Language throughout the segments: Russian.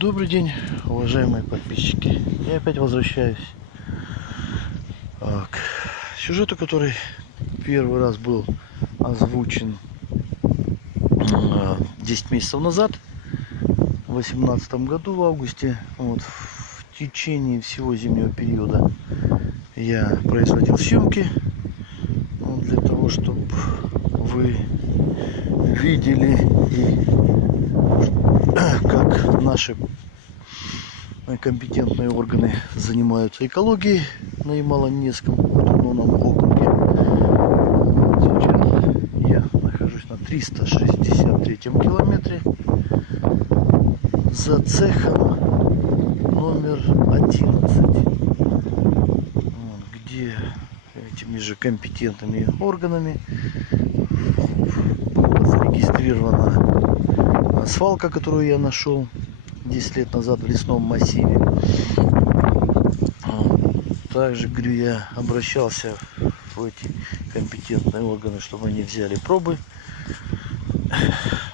Добрый день, уважаемые подписчики. Я опять возвращаюсь к сюжету, который первый раз был озвучен 10 месяцев назад, в 2018 году, в августе. Вот, в течение всего зимнего периода я производил съемки для того, чтобы вы видели, как наши компетентные органы занимаются экологией на Ямало-Ненецком автономном округе. Сейчас я нахожусь на 363-м километре за цехом номер 11, где этими же компетентными органами была зарегистрирована свалка, которую я нашел 10 лет назад в лесном массиве. Также, говорю, я обращался в эти компетентные органы, чтобы они взяли пробы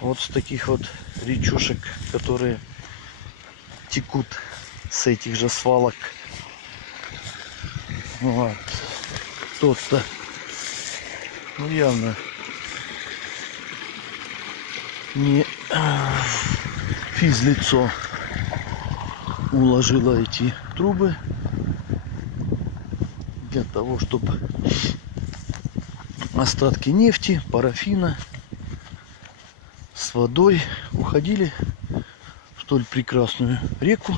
вот с таких вот речушек, которые текут с этих же свалок. Вот. Кто-то, явно не физлицо уложило эти трубы для того, чтобы остатки нефти, парафина с водой уходили в столь прекрасную реку,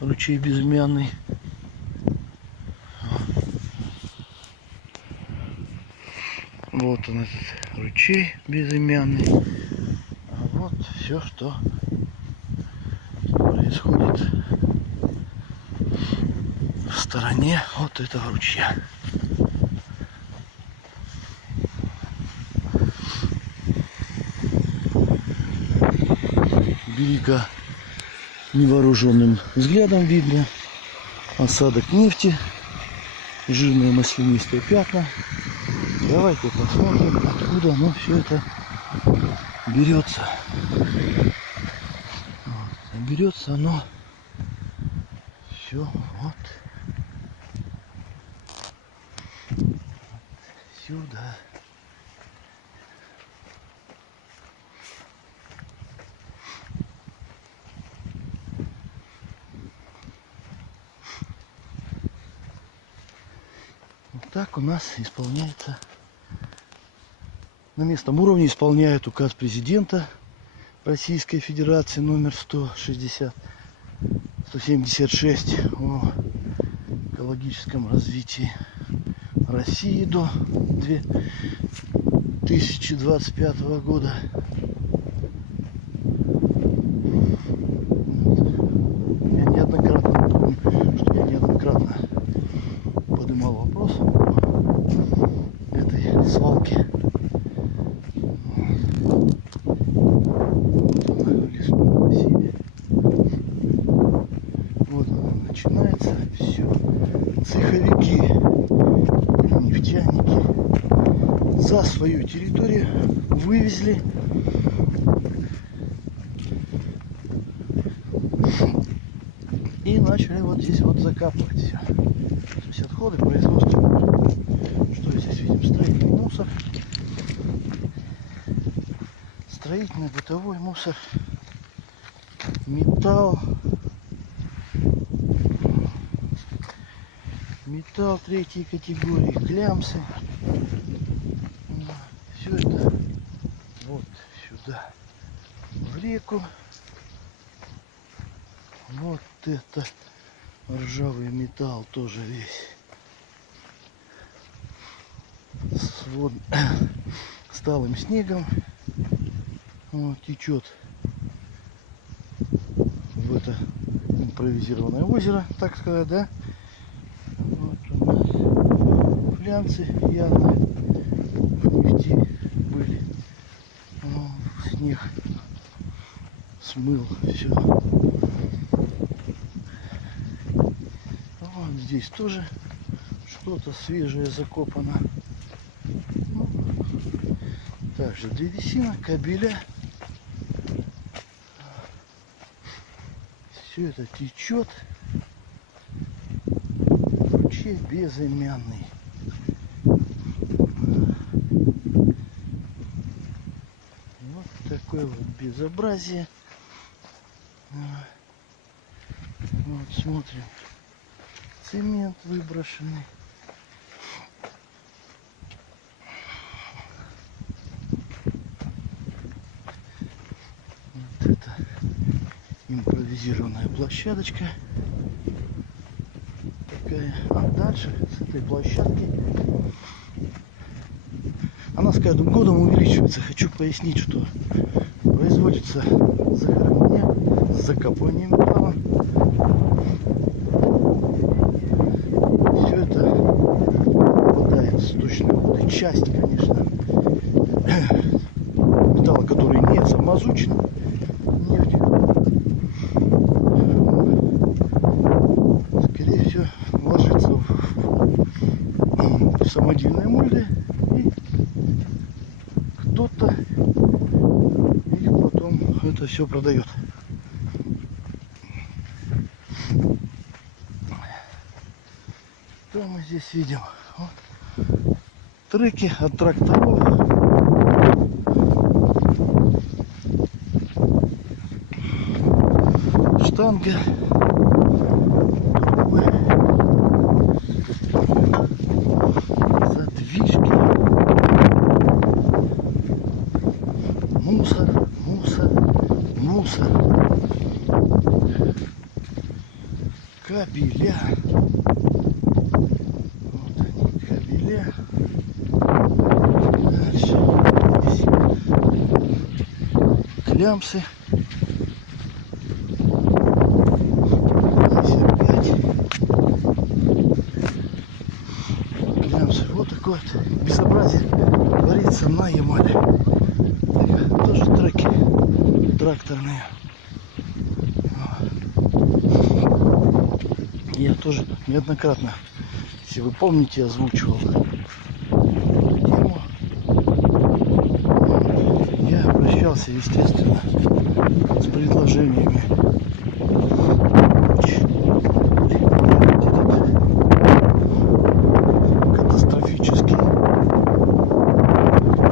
ручей Безымянный. Вот он, этот ручей Безымянный. А вот все, что происходит в стороне от этого ручья. Берега невооруженным взглядом видно. Осадок нефти, жирные маслянистые пятна. Давайте посмотрим, откуда оно все это берется. Берется оно все вот сюда. Вот так у нас исполняется, на местном уровне исполняют указ президента Российской Федерации номер 176 о экологическом развитии России до 2025 года. Я неоднократно поднимал вопрос этой свалки. Вот она начинается, все. Цеховики, нефтяники за свою территорию вывезли и начали вот здесь вот закапывать все. То есть отходы производства. Что здесь видим? Строительный мусор, строительный бытовой мусор, металл третьей категории, клямсы. Все это вот сюда в реку. Вот это ржавый металл тоже весь с сталым снегом вот, течет в это импровизированное озеро, так сказать, да. Вот у нас флянцы явно в нефти были. Ну, снег смыл все. Вот здесь тоже что-то свежее закопано. Ну, также древесина, кабеля. Все это течет. Ручей безымянный. Вот такое вот безобразие. Вот смотрим. Цемент выброшенный. Вот это импровизированная площадочка. Такая. А дальше с этой площадки она с каждым годом увеличивается. Хочу пояснить, что производится захоронение с закапыванием металла. Все это попадает в сточные воды. Часть, конечно, металла, который не замазучен нефтью, скорее всего, ложится в самодельные мульды, и кто-то их потом это все продает. Что мы здесь видим? Вот. Треки от тракторов. Штанга. Трубы. Задвижки. Мусор. Кабеля. Вот они, кабеля. Дальше здесь клямсы. Здесь опять клямсы. Вот такое вот безобразие творится на Ямале. Тоже треки тракторные. Я тоже неоднократно, если вы помните, озвучивал эту тему. Я обращался, естественно, с предложениями этот катастрофический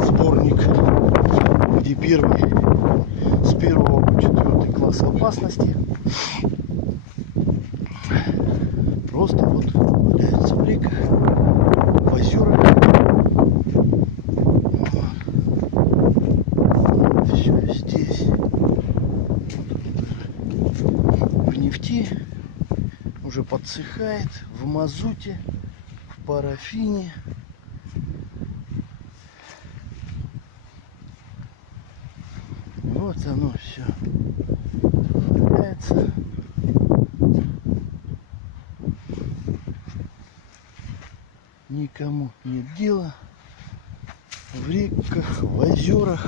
сборник, где с 1 по 4 класс опасности просто вот валяются в реках, в озерах. Все здесь в нефти, уже подсыхает, в мазуте, в парафине. Вот оно все валяется. Никому нет дела. В реках, в озерах.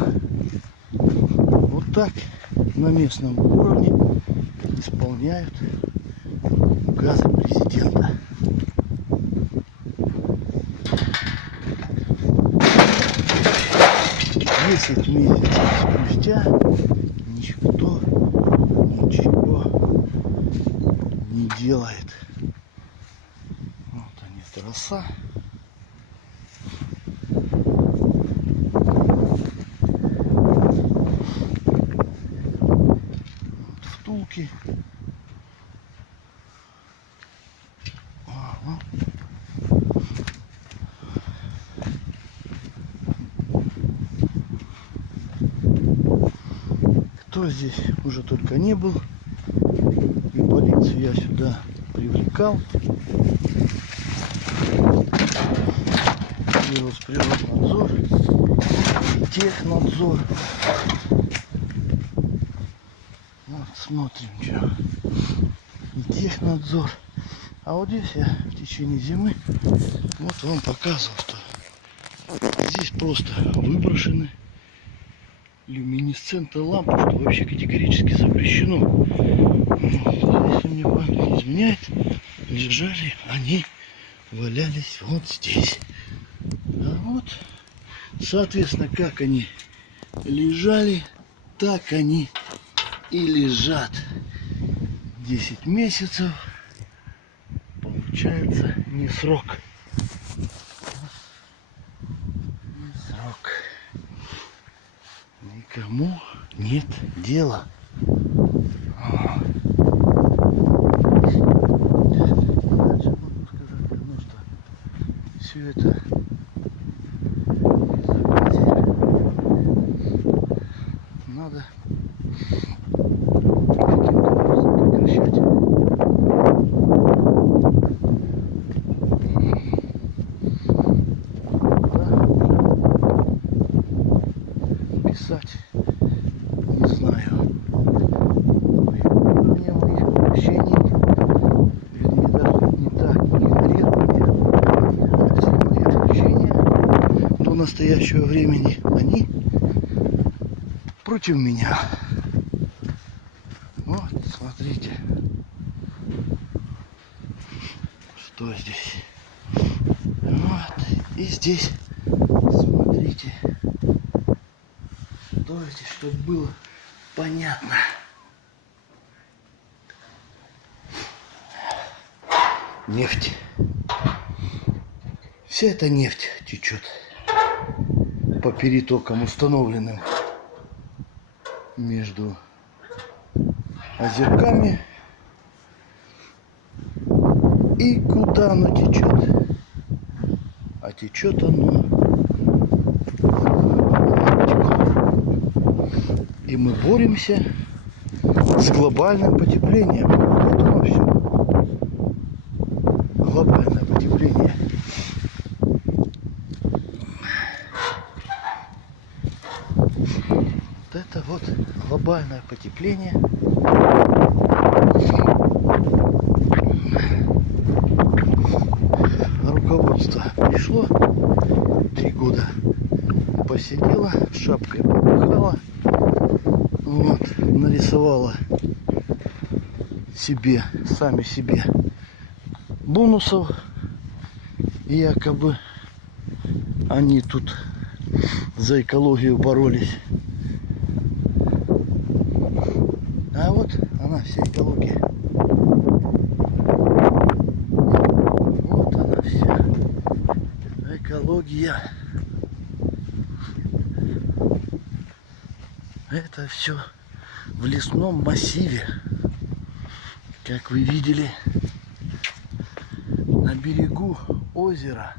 Вот так на местном уровне исполняют указы президента. 10 месяцев спустя никто ничего не делает. Вот они, трасса. Втулки. Ага. Кто здесь уже только не был, и полицию я сюда привлекал, и Росприроднадзор, и Технадзор. Вот смотрим, что. И Технадзор. А вот здесь я в течение зимы вот вам показывал, что здесь просто выброшены люминесцентные лампы, что вообще категорически запрещено. Вот, если мне память не изменяет, лежали они, валялись вот здесь. А вот, соответственно, как они лежали, так они и лежат. 10 месяцев. Получается не срок. Не срок. Никому нет дела. Дальше могу сказать одно, что все это надо каким-то образом прекращать. Писать, не знаю, уровня моих общений, вернее, даже не так, игнорирование, а все мои общения до настоящего времени, они против меня. Вот, смотрите, что здесь. Вот, и здесь, смотрите. Давайте, чтобы было понятно. Нефть. Вся эта нефть течет по перетокам, установленным между озерками. И куда оно течет? А течет оно. И мы боремся с глобальным потеплением. Это все. Глобальное потепление. Вот это вот глобальное потепление. Руководство пришло, 3 года посидела, шапкой помахала. Вот, нарисовала себе, сами себе бонусов. Якобы они тут за экологию боролись. А вот она, вся экология. Вот она вся экология. Это все в лесном массиве, как вы видели, на берегу озера.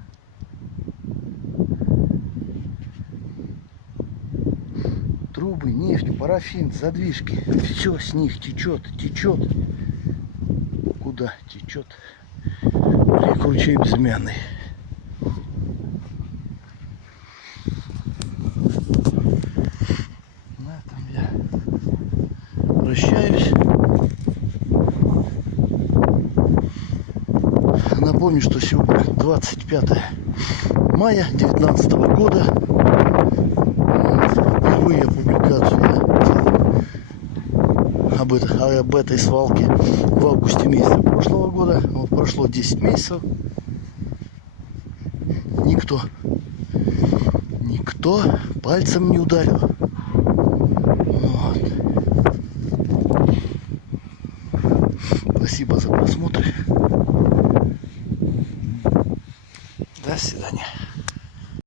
Трубы, нефть, парафин, задвижки, все с них течет. Куда течет? Реку ручей безымянный. На этом я прощаюсь. Напомню, что сегодня 25 мая 2019 года. Впервые публикацию я делал об этой свалке в августе месяце прошлого года. Вот прошло 10 месяцев. Никто пальцем не ударил.